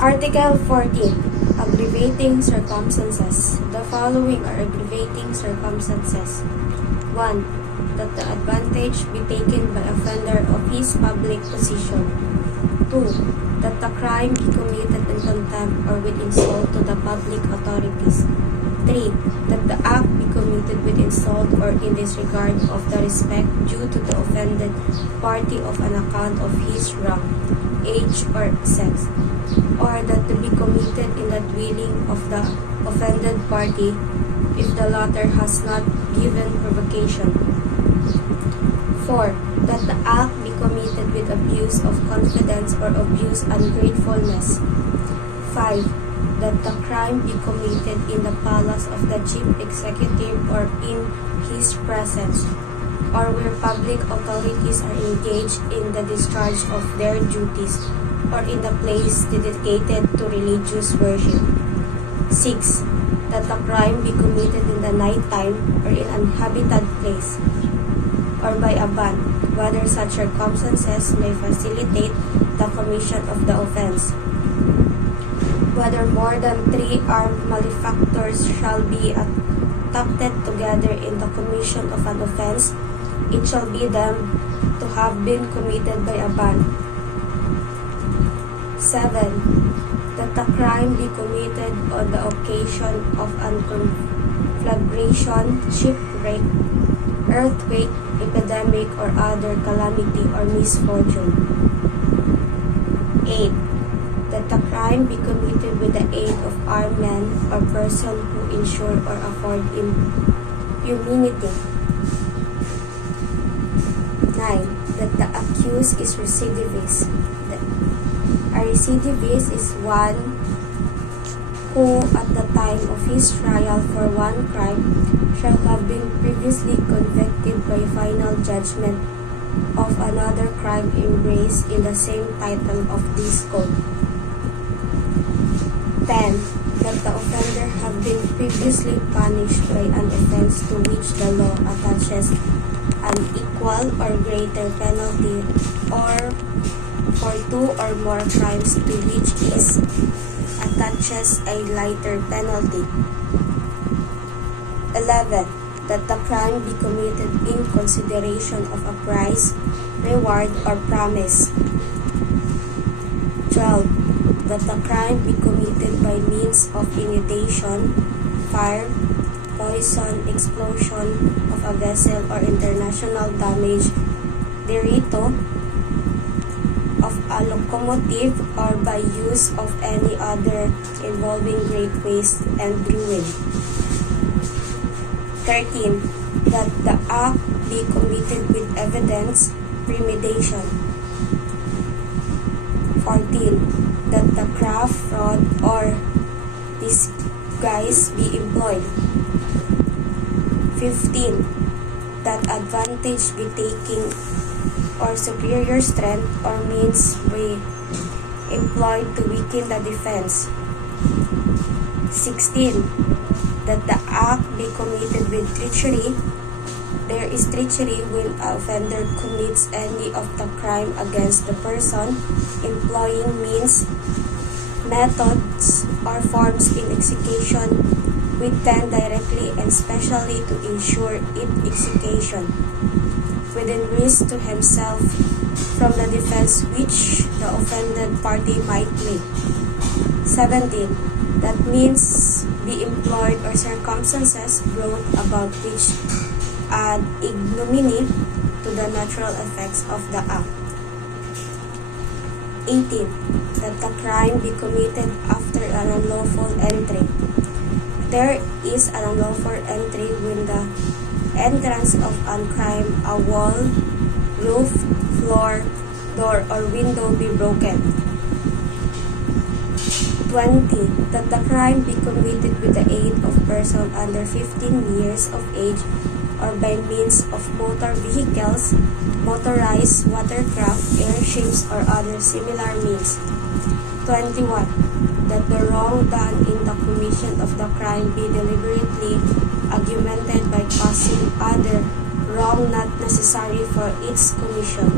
Article 14. Aggravating circumstances. The following are aggravating circumstances. 1. That the advantage be taken by offender of his public position. 2. That the crime be committed in contempt or with insult to the public authorities. 3. That the act be committed with insult or in disregard of the respect due to the offended party of an account of his rank, age, or sex, or that to be committed in the dwelling of the offended party if the latter has not given provocation. 4. That the act be committed with abuse of confidence or abuse ungratefulness. 5. That the crime be committed in the palace of the chief executive or in his presence, or where public authorities are engaged in the discharge of their duties, or in the place dedicated to religious worship. 6. That the crime be committed in the night time or in an inhabited place, or by a band, whether such circumstances may facilitate the commission of the offense. Whether more than 3 armed malefactors shall be attached together in the commission of an offense, it shall be deemed to have been committed by a band. 7. That the crime be committed on the occasion of an conflagration, shipwreck, earthquake, epidemic, or other calamity or misfortune. 8. That the crime be committed with the aid of armed men or person who ensure or afford immunity. 9. That the accused is recidivist. A recidivist is one who, at the time of his trial for one crime, shall have been previously convicted by final judgment of another crime embraced in the same title of this code. 10. That the offender have been previously punished by an offense to which the law attaches an equal or greater penalty, or for 2 or more crimes to which is attaches a lighter penalty. 11. That the crime be committed in consideration of a prize, reward, or promise. 12. That the crime be committed by means of inundation, fire, poison, explosion of a vessel, or international damage thereto of a locomotive, or by use of any other involving great waste and ruin. 13. That the act be committed with evidence, premeditation. 14. That the craft, fraud, or disguise be employed. 15. That advantage be taken or superior strength or means be employed to weaken the defense. 16. That the act be committed with treachery. There is treachery when an offender commits any of the crime against the person, employing means, methods, or forms in execution which tend directly and specially to ensure its execution, within risk to himself from the defense which the offended party might make. 17. That means be employed or circumstances brought about which add ignominy to the natural effects of the act. 18. That the crime be committed after an unlawful entry. There is an unlawful entry when the entrance of a crime, a wall, roof, floor, door, or window be broken. 20. That the crime be committed with the aid of person under 15 years of age, or by means of motor vehicles, motorized watercraft, airships, or other similar means. 21. That the wrong done in the commission of the crime be deliberately augmented by causing other wrong not necessary for its commission.